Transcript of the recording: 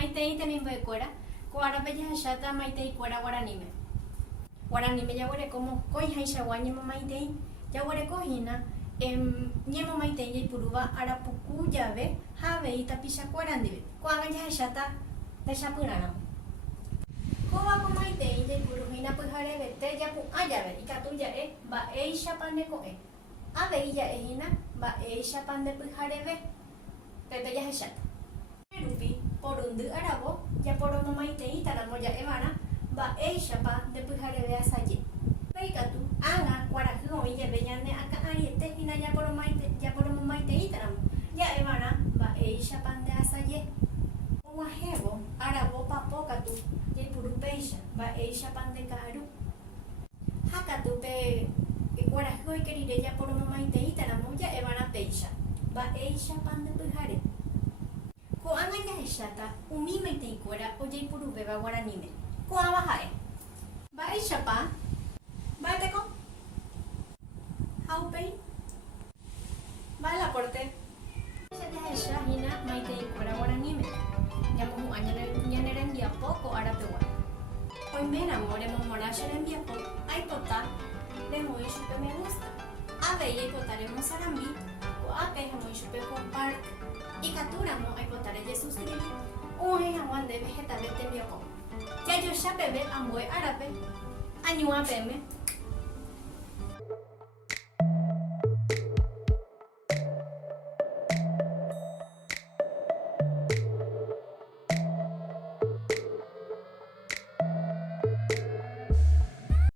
Maitei temimbo cuera, cuara bella chata maitei cuera guaranime. Guaranime ya huele como coija y shaguañi maitei, ya huele cojina, ñemo maitei y puruba arapuku llave, jave y tapisha cuarandive. Cuaga ya chata de chapurana. Coba con maitei y purujina pujare vete ya pu ayave y catuya va e chapane coe. Ave ya ehina va e chapande pujare ve. Tete ya chata. Rupi por un día arabo ya por un momento y taramo ya evana va e chapa de pujare ve asaye. Veika tu anga cuarajo y ya veñane acá ariete y ya por un momento y taramo ya evana va e chapan de asaye. Un ajebo arabo papoca tu y purupeisha va e chapan de caru. Haka tu pe cuarajo y queride ya por un momento y taramo ya evana peisha va e chapan de pujare. Ko anga ya chata umi maitei cuera o jay puru beba guaranime. Ko aba hae. Ba e chapa. Ba teko. Haupei. Ba la porte. Ya hina maitei cuera guaranime. Ya mu aña envía poco arapewa. Hoy me enamoré momoracha envía poco. Ay pota. De muy chupe me gusta. A ver y potaremos sarambi. O a que muy chupe con park. Y capturamos a votar a Jesús Cristo, un ejemplo de vegetales de biocom. Ya yo ya bebé a muy árabe, a new